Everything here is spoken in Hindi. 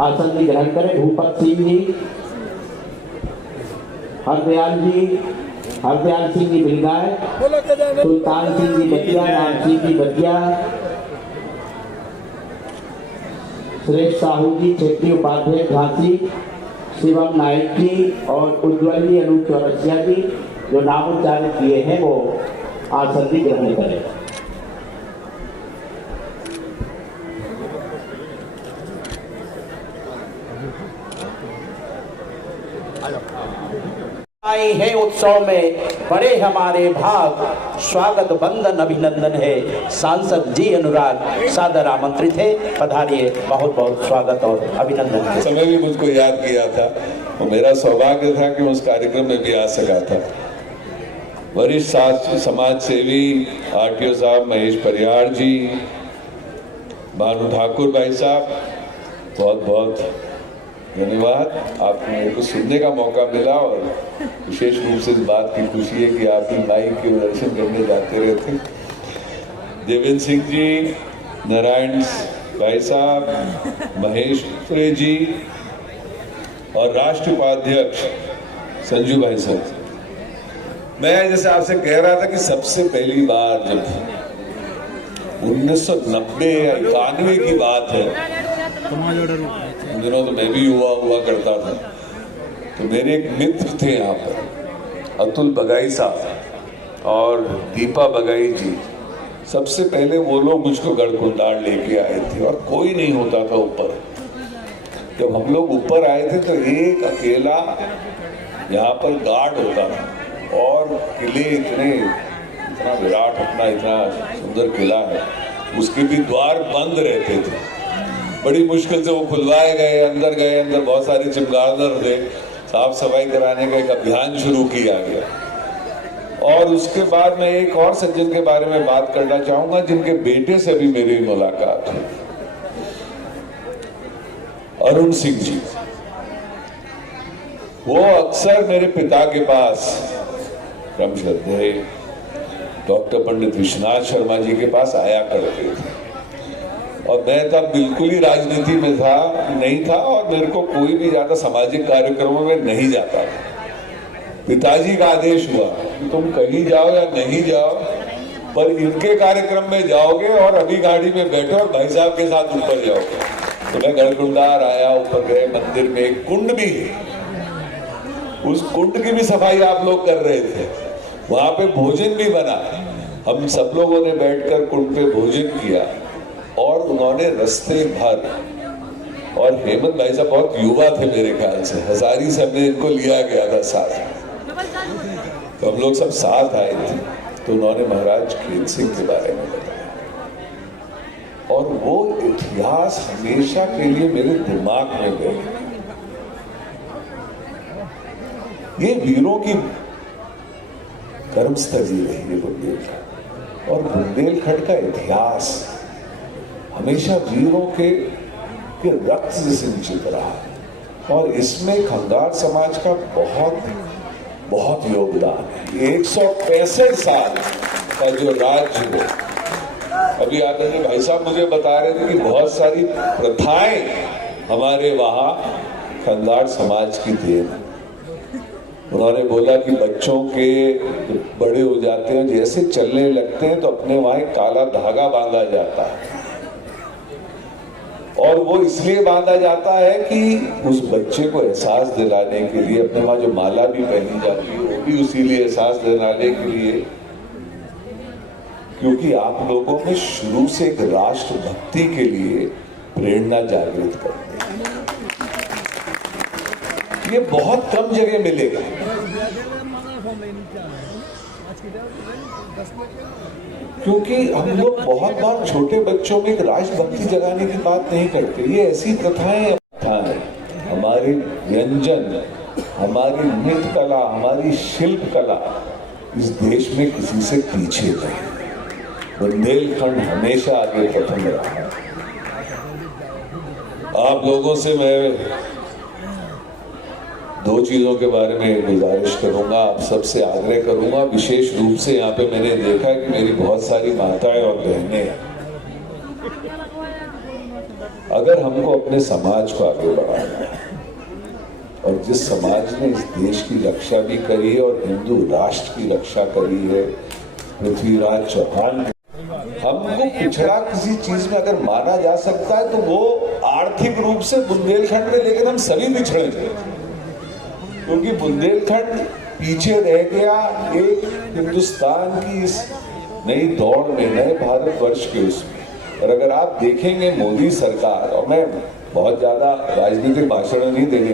आसन भी ग्रहण करें। भूपत सिंह जी, हरदयाल सिंह जी मिलगाय, सुल्तान सिंह जी बतिया, राम सिंह जी बतिया, सुरेश साहू जी क्षेत्रीय उपाध्यक्ष झांसी, शिवम नाइक जी और उज्ज्वल जी, अनूप चौरसिया जी जो नाम उच्चारित किए हैं वो आसन भी ग्रहण करें। आए हैं उत्सव में बड़े हमारे भाग, स्वागत बंदन अभिनंदन है। सांसद जी अनुराग सादर आमंत्रित है, पधारिए। बहुत बहुत स्वागत और अभिनंदन है। समय भी मुझको याद किया था और मेरा सौभाग्य था कि मैं उस कार्यक्रम में भी आ सका था। वरिष्ठ समाज सेवी आरटीओ साहब महेश परिहार जी, भानु ठाकुर भाई साहब, बहुत बहुत धन्यवाद। आपको मेरे को सुनने का मौका मिला और विशेष रूप से इस बात की खुशी है कि आप माई के दर्शन करने जाते रहते। देवेंद्र सिंह जी, नारायण भाई साहब, महेश जी और राष्ट्रीय उपाध्यक्ष संजू भाई साहब। मैं जैसे आपसे कह रहा था कि सबसे पहली बार जब 1990 या 91 की बात है, उन दिनों तो मैं भी युवा हुआ करता था, तो मेरे एक मित्र थे यहाँ पर, अतुल बगाई साहब और दीपा बगाई जी। सबसे पहले वो लोग मुझको गढ़कुंडार लेके आए थे और कोई नहीं होता था ऊपर। जब हम लोग ऊपर आए थे तो एक अकेला यहाँ पर गार्ड होता था और किले इतना विराट, अपना इतना सुंदर किला है, उसके भी द्वार बंद रहते थे। बड़ी मुश्किल से वो खुलवाए गए, अंदर गए, अंदर बहुत सारे चमगादड़ थे, साफ सफाई कराने का एक अभियान शुरू किया गया। और उसके बाद मैं एक और सज्जन के बारे में बात करना चाहूंगा जिनके बेटे से भी मेरी मुलाकात हुई, अरुण सिंह जी। वो अक्सर मेरे पिता के पास, परम श्रद्धेय डॉक्टर पंडित विश्वनाथ शर्मा जी के पास आया करते थे और मैं तब बिल्कुल ही राजनीति में नहीं था और मेरे को कोई भी ज्यादा सामाजिक कार्यक्रमों में नहीं जाता था। पिताजी का आदेश हुआ कि तुम कहीं जाओ या नहीं जाओ, पर इनके कार्यक्रम में जाओगे और अभी गाड़ी में बैठो और भाई साहब के साथ ऊपर जाओगे। तो मैं गढ़कुंडार आया, ऊपर गए, मंदिर में एक कुंड भी है, उस कुंड की भी सफाई आप लोग कर रहे थे, वहां पे भोजन भी बना। हम सब लोगों ने बैठकर कुंड पे भोजन किया और उन्होंने रस्ते भर, और हेमंत भाई साहब बहुत युवा थे मेरे ख्याल से, हजारी से हमने इनको लिया गया था साथ, तो हम लोग सब साथ आए थे। तो उन्होंने महाराज खेत सिंह के बारे में बताया और वो इतिहास हमेशा के लिए मेरे दिमाग में गया। ये वीरों की कर्मस्थली रही है बुंदेलखंड, और बुंदेलखंड का इतिहास हमेशा वीरों के रक्त से सिंचित रहा है और इसमें खंगार समाज का बहुत बहुत योगदान है। 165 साल का जो राज्य है, अभी आदरणीय भाई साहब मुझे बता रहे थे कि बहुत सारी प्रथाएं हमारे वहां खंगार समाज की देन है। उन्होंने बोला कि बच्चों के बड़े हो जाते हैं, जैसे चलने लगते हैं तो अपने वहां एक काला धागा बांधा जाता है और वो इसलिए बांधा जाता है कि उस बच्चे को एहसास दिलाने के लिए, अपने वहां जो माला भी पहनी जाती है वो भी उसी लिए एहसास दिलाने के लिए, क्योंकि आप लोगों में शुरू से एक राष्ट्र भक्ति के लिए प्रेरणा जागृत करते हैं। ये बहुत कम जगह मिलेगा, क्योंकि हम लोग बहुत बार छोटे बच्चों में एक राष्ट्रभक्ति जगाने की बात नहीं करते। ये ऐसी प्रथाएं हमारे व्यंजन, हमारी नृत्य कला, हमारी शिल्प कला इस देश में किसी से पीछे नहीं। बुंदेलखंड हमेशा आगे प्रथम रहा। आप लोगों से मैं दो चीजों के बारे में गुजारिश करूंगा, आप सबसे आग्रह करूंगा। विशेष रूप से यहाँ पे मैंने देखा कि मेरी बहुत सारी माताएं और बहनें, अगर हमको अपने समाज को आगे बढ़ाना है, और जिस समाज ने इस देश की रक्षा भी करी है और हिंदू राष्ट्र की रक्षा करी है, पृथ्वीराज चौहान, हमको पिछड़ा किसी चीज में अगर माना जा सकता है तो वो आर्थिक रूप से बुंदेलखंड में, लेकिन हम सभी पिछड़े थे, क्योंकि बुंदेलखंड पीछे रह गया एक हिंदुस्तान की इस नई दौड़ में, नए भारतवर्ष के उसमें। और अगर आप देखेंगे मोदी सरकार, और मैं बहुत ज्यादा राजनीतिक भाषण नहीं देने